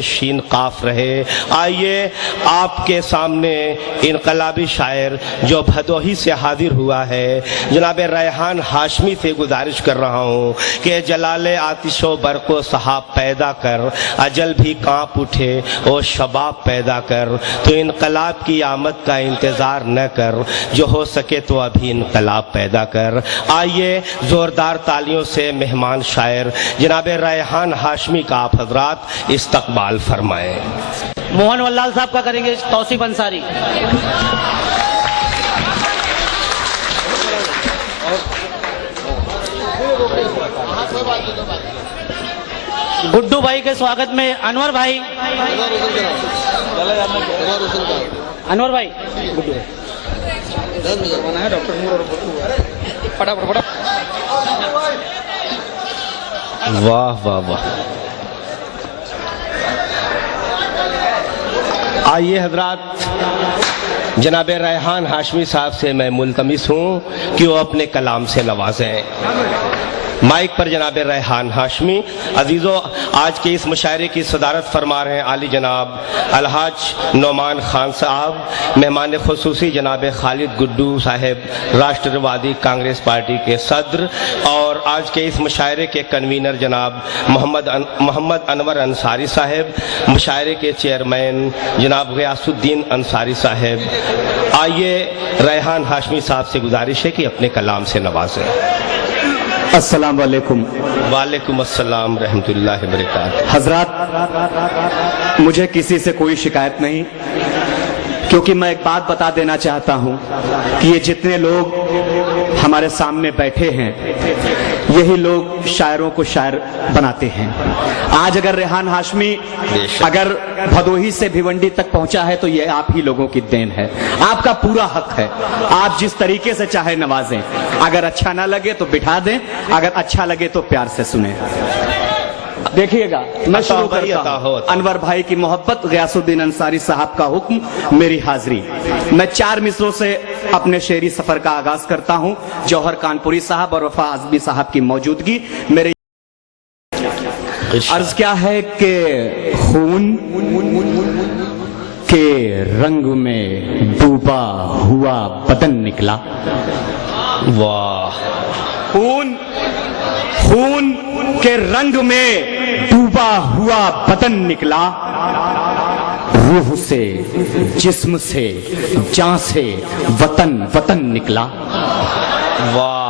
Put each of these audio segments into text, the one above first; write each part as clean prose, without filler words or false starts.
شین قاف رہے۔ آئیے آپ کے سامنے انقلابی شاعر جو بھدوہی سے حاضر ہوا ہے جناب ریحان ہاشمی سے گزارش کر رہا ہوں کہ جلال آتش و برق و سحاب پیدا کر، اجل بھی کانپ اٹھے او شباب پیدا کر، تو انقلاب کی آمد کا انتظار نہ کر، جو ہو سکے تو ابھی انقلاب پیدا کر۔ آئیے زوردار تالیوں سے مہمان شاعر جناب ریحان ہاشمی کا آپ حضرات استقبال فرمائیں۔ موہن ولال صاحب کا کریں گے توصیف انصاری۔ گڈو بھائی کے سواگت میں انور بھائی، انور بھائی واہ واہ واہ۔ آئیے حضرات، جناب ریحان ہاشمی صاحب سے میں ملتمس ہوں کہ وہ اپنے کلام سے نوازیں۔ مائک پر جناب ریحان ہاشمی۔ عزیزو، آج کے اس مشاعرے کی صدارت فرما رہے ہیں عالی جناب الحاج نعمان خان صاحب، مہمان خصوصی جناب خالد گڈو صاحب راشٹر وادی کانگریس پارٹی کے صدر، اور آج کے اس مشاعرے کے کنوینر جناب محمد انور انصاری صاحب، مشاعرے کے چیئرمین جناب غیاث الدین انصاری صاحب۔ آئیے ریحان ہاشمی صاحب سے گزارش ہے کہ اپنے کلام سے نوازیں۔ السلام علیکم۔ وعلیکم السلام رحمۃ اللہ وبرکاتہ۔ حضرات، مجھے کسی سے کوئی شکایت نہیں، کیونکہ میں ایک بات بتا دینا چاہتا ہوں کہ یہ جتنے لوگ ہمارے سامنے بیٹھے ہیں یہی لوگ شاعروں کو شاعر بناتے ہیں۔ آج اگر ریحان ہاشمی اگر بھدوہی سے بھیونڈی تک پہنچا ہے تو یہ آپ ہی لوگوں کی دین ہے، آپ کا پورا حق ہے، آپ جس طریقے سے چاہے نوازیں۔ اگر اچھا نہ لگے تو بٹھا دیں، اگر اچھا لگے تو پیار سے سنیں۔ دیکھیے گا، میں شروع کرتا ہوں۔ انور بھائی کی محبت، غیاث الدین انصاری صاحب کا حکم، میری حاضری۔ میں 4 مصروں سے اپنے شعری سفر کا آغاز کرتا ہوں۔ جوہر کانپوری صاحب اور وفا اعظمی صاحب کی موجودگی میرے عرض کیا ہے کہ خون کے رنگ میں ڈوبا ہوا بدن نکلا۔ واہ۔ خون کے رنگ میں ڈوبا ہوا بدن نکلا، روح سے، جسم سے، جان سے وطن نکلا۔ واہ۔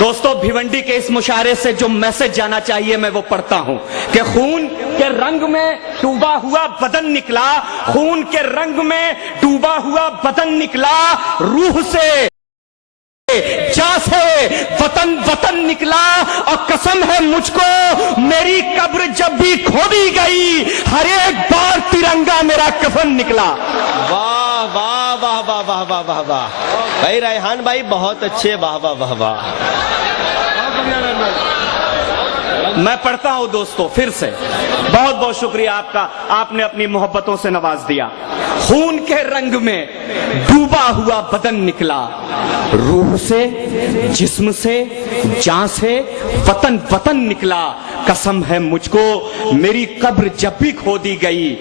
دوستو، بھیونڈی کے اس مشاعرے سے جو میسج جانا چاہیے میں وہ پڑھتا ہوں کہ خون کے رنگ میں ڈوبا ہوا بدن نکلا، خون کے رنگ میں ڈوبا ہوا بدن نکلا، روح سے، جان سے وطن نکلا، اور قسم ہے مجھ کو میری قبر جب بھی کھودی گئی ہر ایک بار ترنگا میرا کفن نکلا۔ واہ واہ واہ واہ واہ واہ واہ واہ۔ بھائی ریحان بھائی بہت اچھے، واہ واہ واہ واہ۔ میں پڑھتا ہوں دوستو پھر سے، بہت بہت شکریہ آپ کا، آپ نے اپنی محبتوں سے نواز دیا۔ خون کے رنگ میں ڈوبا ہوا بدن نکلا، روح سے، جسم سے، جان سے وطن نکلا، قسم ہے مجھ کو میری قبر جب بھی کھودی گئی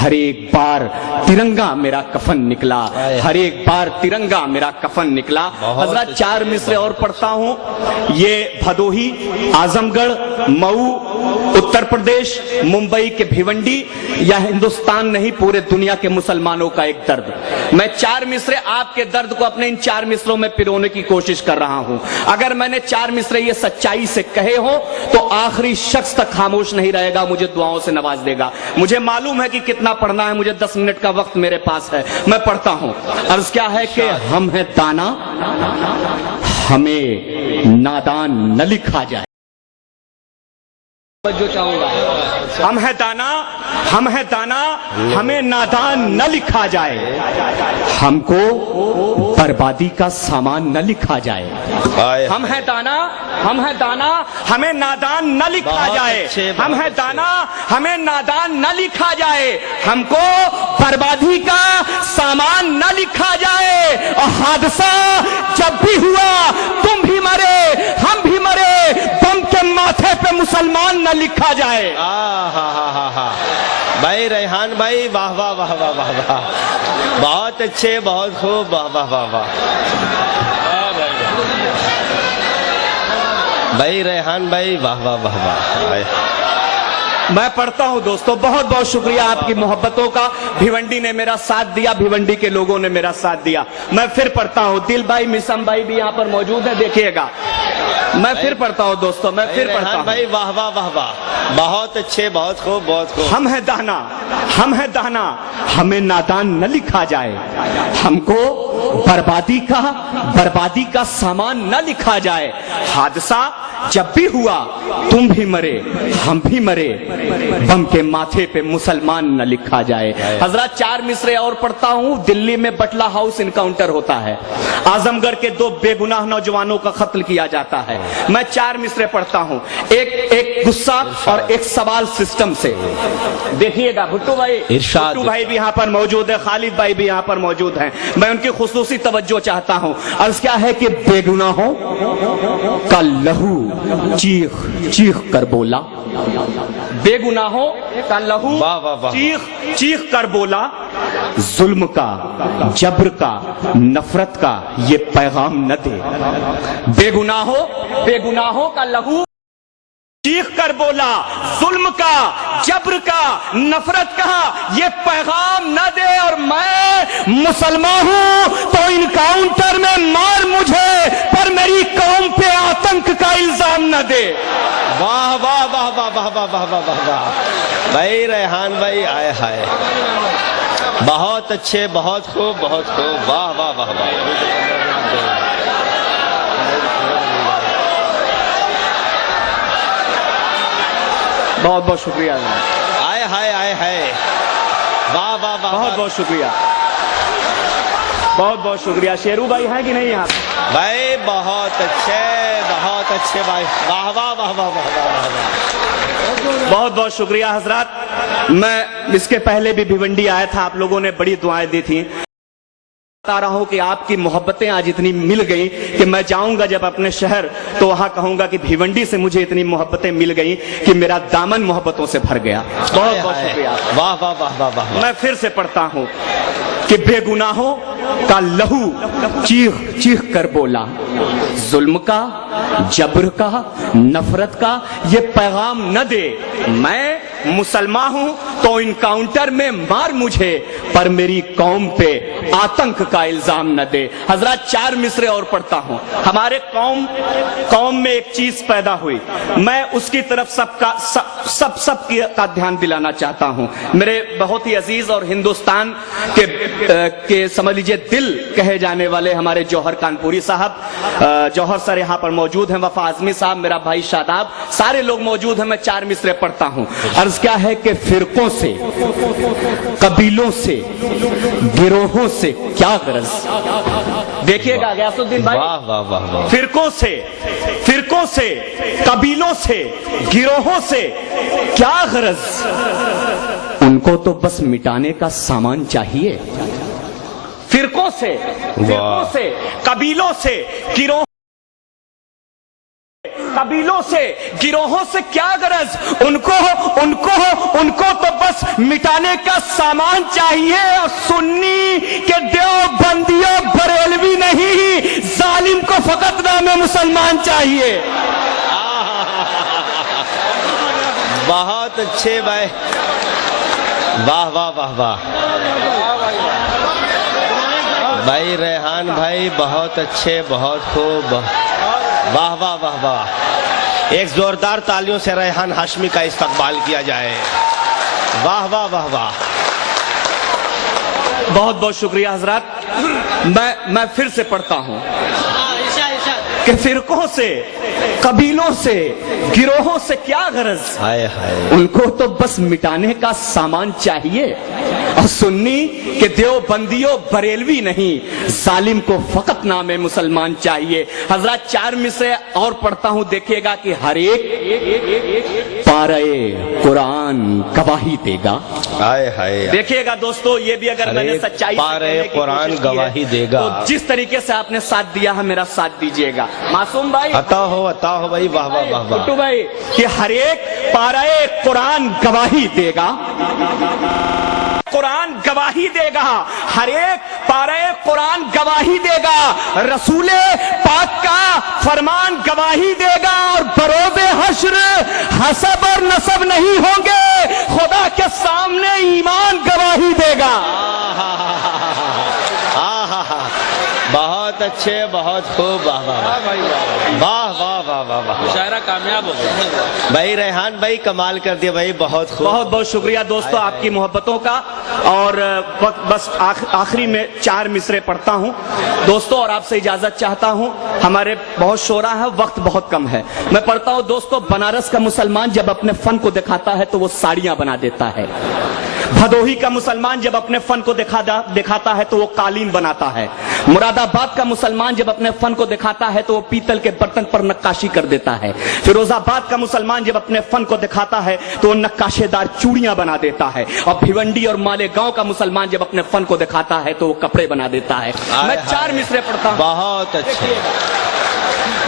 ہر ایک بار ترنگا میرا کفن نکلا، ہر ایک بار ترنگا میرا کفن نکلا۔ حضرات 4 مصرے اور پڑھتا ہوں۔ یہ بھدوہی، اعظم گڑھ، مئو، اتر پردیش، ممبئی کے بھیونڈی، یا ہندوستان نہیں پورے دنیا کے مسلمانوں کا ایک درد۔ میں 4 مصرے آپ کے درد کو اپنے ان 4 مصروں میں پرونے کی کوشش کر رہا ہوں۔ اگر میں نے 4 مصرے یہ سچائی سے کہے ہوں تو آخری شخص تک خاموش نہیں رہے گا، مجھے دعاؤں سے نواز دے گا۔ مجھے معلوم ہے کہ کتنا پڑھنا ہے، مجھے 10 منٹ کا وقت میرے پاس ہے، میں پڑھتا ہوں۔ عرض کیا ہے کہ ہم ہیں دانا، ہمیں نادان نہ لکھا جائے۔ ہم ہیں دانا، ہمیں نادان نہ لکھا جائے، ہم کو بربادی کا سامان نہ لکھا جائے۔ ہم ہیں دانا، ہمیں نادان نہ لکھا جائے، ہم ہیں دانا، ہمیں نادان نہ لکھا جائے، ہم کو بربادی کا سامان نہ لکھا جائے، اور حادثہ جب بھی ہوا تم بھی مرے ہم بھی مرے، بم کے ماتھے پہ مسلمان نہ لکھا جائے۔ रहा। भाई रेहान भाई वाह वाह वाह वाह वाह वाह, बहुत अच्छे, बहुत खूब, वाह वाह वाह वाह। भाई रेहान भाई वाह वाह वाह वाह। मैं पढ़ता हूं दोस्तों, बहुत बहुत शुक्रिया आपकी मोहब्बतों का। भिवंडी ने मेरा साथ दिया, भिवंडी के लोगों ने मेरा साथ दिया। मैं फिर पढ़ता हूं, दिल भाई मिसम भाई भी यहां पर मौजूद है, देखिएगा। मैं फिर पढ़ता हूं दोस्तों, मैं फिर पढ़ता हूं। भाई वाह वाह वाह वाह, बहुत अच्छे, बहुत खूब, बहुत खूब। हम है दाना, हम है दाना, हमें नादान न लिखा जाए, हमको बर्बादी का सामान न लिखा जाए। हादसा जब भी हुआ तुम भी मरे, हम भी मरे, बम के माथे पे मुसलमान न लिखा जाए। हजरत 4 मिसरे और पढ़ता हूं। दिल्ली में बटला हाउस इनकाउंटर होता है, आजमगढ़ के 2 बेगुनाह नौजवानों का कत्ल किया जाता है। मैं 4 मिसरे पढ़ता हूं, एक गुस्सा और एक सवाल सिस्टम से। देखिएगा भुट्टू भाई भी यहां पर मौजूद है, खालिद भाई भी यहां पर मौजूद हैं। मैं उनकी खुसूसी तवज्जो चाहता हूं। अर्ज क्या है कि बेगुनाहों का लहू चीख चीख कर बोला, बेगुनाहों का लहू चीख चीख कर बोला, जुल्म का, जब्र का, नफरत का ये पैगाम न दे। बेगुनाहों का लहू चीख कर बोला, जुल्म का, जब्र का, नफरत का ये पैगाम न दे। और मैं मुसलमान हूं तो इनकाउंटर में मार मुझे, पर मेरी कौम पे आतंक का इल्जाम न दे। वाह वाह वाह वाह वाह वाह वाह वाह वाह वाह। भाई रेहान भाई आए हाय, बहुत अच्छे, बहुत खूब, बहुत खूब, वाह वाह वाह वाह। बहुत बहुत शुक्रिया। आए हाय आए हाय, वाह वाह वाह, बहुत बहुत शुक्रिया, बहुत बहुत शुक्रिया। शेरू भाई हैं कि नहीं यहाँ? भाई बहुत अच्छे भाई, वाह वाह वाह वाह वाह वाह। बहुत बहुत शुक्रिया हजरात। मैं इसके पहले भी भिवंडी आया था, आप लोगों ने बड़ी दुआएं दी थी। बता रहा हूं कि आपकी मोहब्बतें आज इतनी मिल गई कि मैं जाऊंगा जब अपने शहर तो वहां कहूंगा कि भिवंडी से मुझे इतनी मोहब्बतें मिल गई कि मेरा दामन मोहब्बतों से भर गया। बहुत बहुत शुक्रिया। वाह वाह वाह वाह वाह। मैं फिर से पढ़ता हूं कि बेगुनाहों का लहू चीख चीख कर बोला, जुल्म का, जब्र का, नफरत का ये पैगाम न दे। मैं मुसलमान हूं तो इनकाउंटर में मार मुझे, पर मेरी कौम पे आतंक का इल्जाम न दे। हजरत 4 मिसरे और पढ़ता हूं। हमारे कौम में एक चीज पैदा हुई, मैं उसकी तरफ सबका ध्यान दिलाना चाहता हूं। मेरे बहुत ही अजीज और हिंदुस्तान के समझ लीजिए दिल कहे जाने वाले हमारे जौहर कानपुरी साहब, जौहर सर यहां पर मौजूद हैं, वफा आजमी साहब, मेरा भाई शादाब, सारे लोग मौजूद हैं। मैं 4 मिसरे पढ़ता हूं। अर्ज क्या है कि फिरकों से, कबीलों से, गिरोहों से क्या गरज। देखिएगा गयासुद्दीन भाई, वाह वाह वाह वाह। फिरकों से, कबीलों से, गिरोहों से क्या गरज, उनको तो बस मिटाने का सामान चाहिए। फिरकों से, कबीलों से, कबीलों से, गिरोहों से क्या गरज, उनको तो बस मिटाने का सामान चाहिए। और सुन्नी के देवबंदियों बरेलवी नहीं, जालिम को फकत नाम मुसलमान चाहिए। बहुत अच्छे भाई, वाह वाह वाह वाह। भाई रेहान भाई बहुत अच्छे, बहुत खूब, वाह वाह वाह वाह। एक जोरदार तालियों से रेहान हाशमी का इस्तकबाल किया जाए। वाह वाह वाह वाह। बहुत बहुत शुक्रिया हजरात। मैं फिर से पढ़ता हूं कि फिरकों से, कबीलों से, गिरोहों से क्या गरज, हाय हाय, उनको तो बस मिटाने का सामान चाहिए। और सुन्नी के देवबंदियों बरेलवी नहीं, जालिम को फकत नामे मुसलमान चाहिए। हजरत 4 मिसरे और पढ़ता हूं, देखिएगा कि हर एक पारे कुरान गवाही देगा। हाय हाय, देखिएगा दोस्तों, ये भी अगर मैंने सच्चाई से पारे कहने की कुरान कोशिश की है, गवाही देगा। तो जिस तरीके से आपने साथ दिया है मेरा साथ दीजिएगा। मासूम भाई, अता हो भाई, वाह वाह वाह वाह। गुड्डू भाई, कि हर एक पाराए कुरान गवाही देगा, कुरान गवाही देगा, हर एक पाराए कुरान गवाही देगा, रसूले पाक का फरमान गवाही देगा, और बरोबे हश्र हसब और नसब नहीं होंगे, खुदा के सामने ईमान गवाही देगा। बहुत अच्छे, बहुत खूब, वाह वाह वाह वाह वाह वाह वाह। शायरा कामयाब हो गया भाई रेहान भाई कमाल कर दिया भाई, बहुत खूब। बहुत बहुत शुक्रिया दोस्तों आपकी मोहब्बतों का। और बस आखिरी में 4 मिसरे पढ़ता हूं दोस्तों, और आपसे इजाजत चाहता हूं। हमारे बहुत शोरा है, वक्त बहुत कम है। मैं पढ़ता हूं दोस्तों। बनारस का मुसलमान जब अपने फन को दिखाता है तो वो साड़ियां बना देता है। भदोही का मुसलमान जब अपने फन को दिखाता है तो वो कालीन बनाता है। मुरादाबाद का मुसलमान जब अपने फन को दिखाता है तो वो पीतल के बर्तन पर नक्काशी कर देता है। फिरोजाबाद का मुसलमान जब अपने फन को दिखाता है तो वो नक्काशेदार चूड़ियां बना देता है। और भिवंडी और मालेगांव का मुसलमान जब अपने फन को दिखाता है तो वो कपड़े बना देता है। मैं 4 मिसरे पढ़ता हूं। बहुत अच्छे।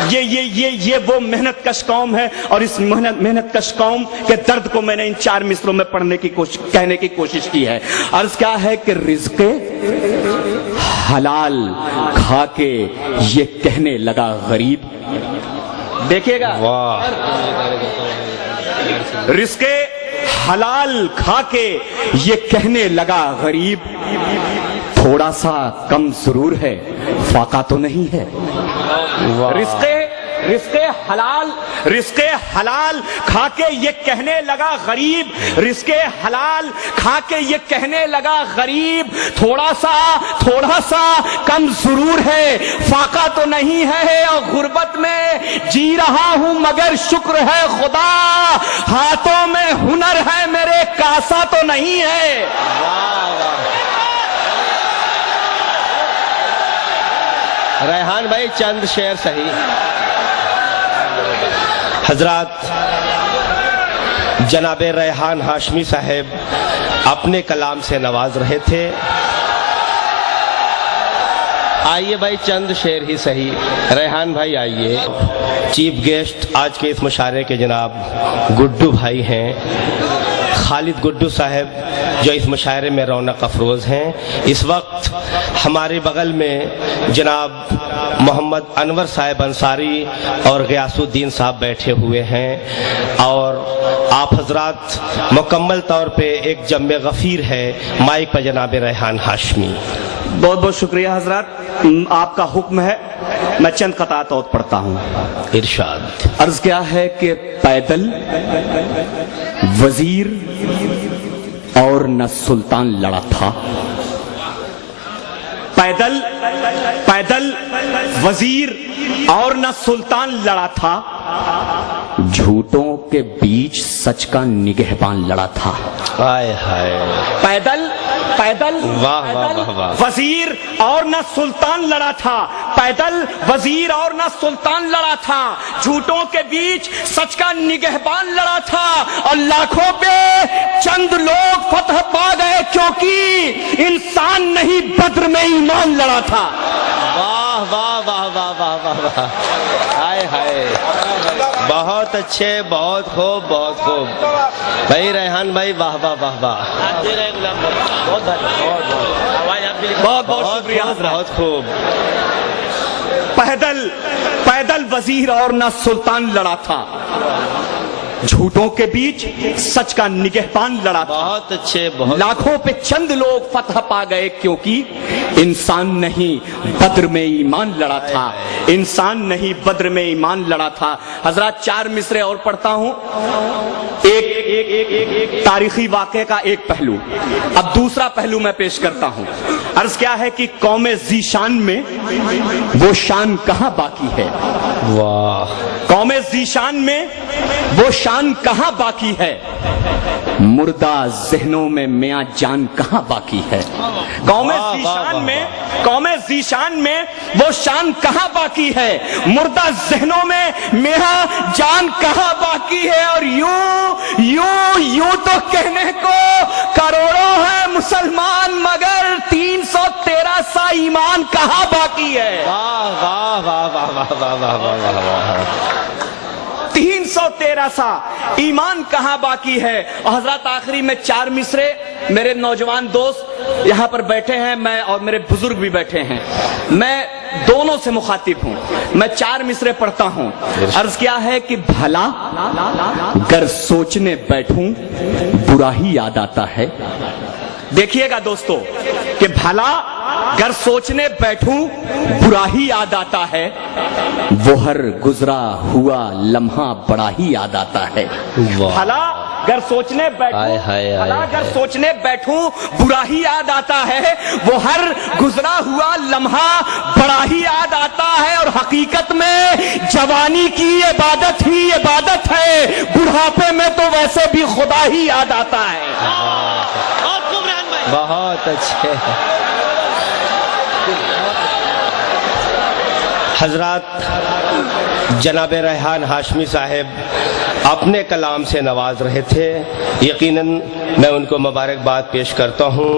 ये वो मेहनत कश कौम है, और इस मेहनत कश कौम के दर्द को मैंने इन 4 मिसरों में कहने की कोशिश की है। अर्ज क्या है कि रिज़्क़े हलाल खा के ये कहने लगा गरीब। देखिएगा, वाह। रिज़्क़े हलाल खा के ये कहने लगा गरीब, थोड़ा सा कम जरूर है, फाका तो नहीं है। रिज़्क़े हलाल खा के ये कहने लगा गरीब, रिज़्क़े हलाल खा के ये कहने लगा गरीब, थोड़ा सा कम जरूर है, फाका तो नहीं है। और गुर्बत में जी रहा हूं मगर शुक्र है खुदा, हाथों में हुनर है मेरे, कासा तो नहीं है। रेहान भाई चंद शेर सही। हजरात जनाब रेहान हाशमी साहब अपने कलाम से नवाज रहे थे। आइए भाई चंद शेर ही सही। रेहान भाई आइए। चीफ गेस्ट आज के इस मुशायरे के जनाब गुड्डू भाई हैं, खालिद गुड्डू साहब, जो इस मुशायरे में रौनक अफरोज हैं। इस वक्त हमारे बगल में जनाब मोहम्मद अनवर साहब अंसारी और गयासुद्दीन साहब बैठे हुए हैं, और आप हजरात मुकम्मल तौर पे एक जम्मे गफीर है। माइक पर जनाब रेहान हाशमी। बहुत बहुत शुक्रिया हजरात, आपका हुक्म है। मैं चंद क़तात और पढ़ता हूं। इरशाद। अर्ज क्या है कि पैदल वजीर और न सुल्तान लड़ा था। पैदल वजीर और न सुल्तान लड़ा था, झूठों के बीच सच का निगहबान लड़ा था। हाय हाय। पैदल वाह वाह वाह वाह। वजीर और न सुल्तान लड़ा था, पैदल वजीर और न सुल्तान लड़ा था, झूठों के बीच सच का निगहबान लड़ा था, और लाखों पे चंद लोग फतह पा गए क्योंकि इंसान नहीं बद्र में ईमान लड़ा था। वाह वाह वाह वाह वाह वाह वाह। हाय हाय, बहुत अच्छे, बहुत खूब, बहुत खूब भाई रेहान भाई, वाह वाह वाह वाह। बहुत बहुत शुक्रिया, बहुत खूब। पैदल वजीर और न सुल्तान लड़ा था, झूठों के बीच सच का निगहबान लड़ा था। बहुत अच्छे, बहुत। लाखों पे चंद लोग फतह पा गए क्योंकि इंसान नहीं बद्र में ईमान लड़ा था। इंसान नहीं बद्र में ईमान लड़ा था। हजरात 4 मिसरे और पढ़ता हूं। एक तारीखी वाक़े का एक पहलू। अब दूसरा पहलू मैं पेश करता हूं। अर्ज क्या है कि कौमे ज़ीशान में वो शान कहां बाकी है। वाह। कौमे ज़ीशान में वो शान कहां बाकी है, मुर्दा ज़हनों में मियां जान कहां बाकी है। कौमे ज़ीशान में वो शान कहां बाकी है, मुर्दा ज़हनों में मियां जान कहां बाकी है। और यूं यूं तो कहने को करोड़ों है मुसलमान, मगर 313 सा ईमान कहाँ बाकी है। वाह वाह वाह वाह वाह वाह वाह वाह वाह वाह। 313 सा ईमान कहां बाकी है। और हजरत आखिरी में 4 मिसरे मेरे नौजवान दोस्त यहां पर बैठे हैं, मैं और मेरे बुजुर्ग भी बैठे हैं, मैं दोनों से मुखातिब हूं। मैं 4 मिसरे पढ़ता हूं। अर्ज क्या है कि भला गर सोचने बैठूं बुरा ही याद आता है। देखिएगा दोस्तों कि भला गर सोचने बैठूं बुरा ही याद आता है, वो हर गुजरा हुआ लम्हा बड़ा ही याद आता है। वाह। भला गर सोचने बैठूं, हाय, हाय, हाय, भला गर हाय। सोचने बैठूं बुरा ही याद आता है, वो हर गुजरा हुआ लम्हा बड़ा ही याद आता है। और हकीकत में जवानी की इबादत ही इबादत है, बुढ़ापे में तो वैसे भी खुदा ही याद आता है। और खूब रहन भाई। बहुत अच्छे। हजरत जनाब रेहान हाशमी साहब अपने कलाम से नवाज रहे थे। यकीनन मैं उनको मुबारकबाद पेश करता हूँ।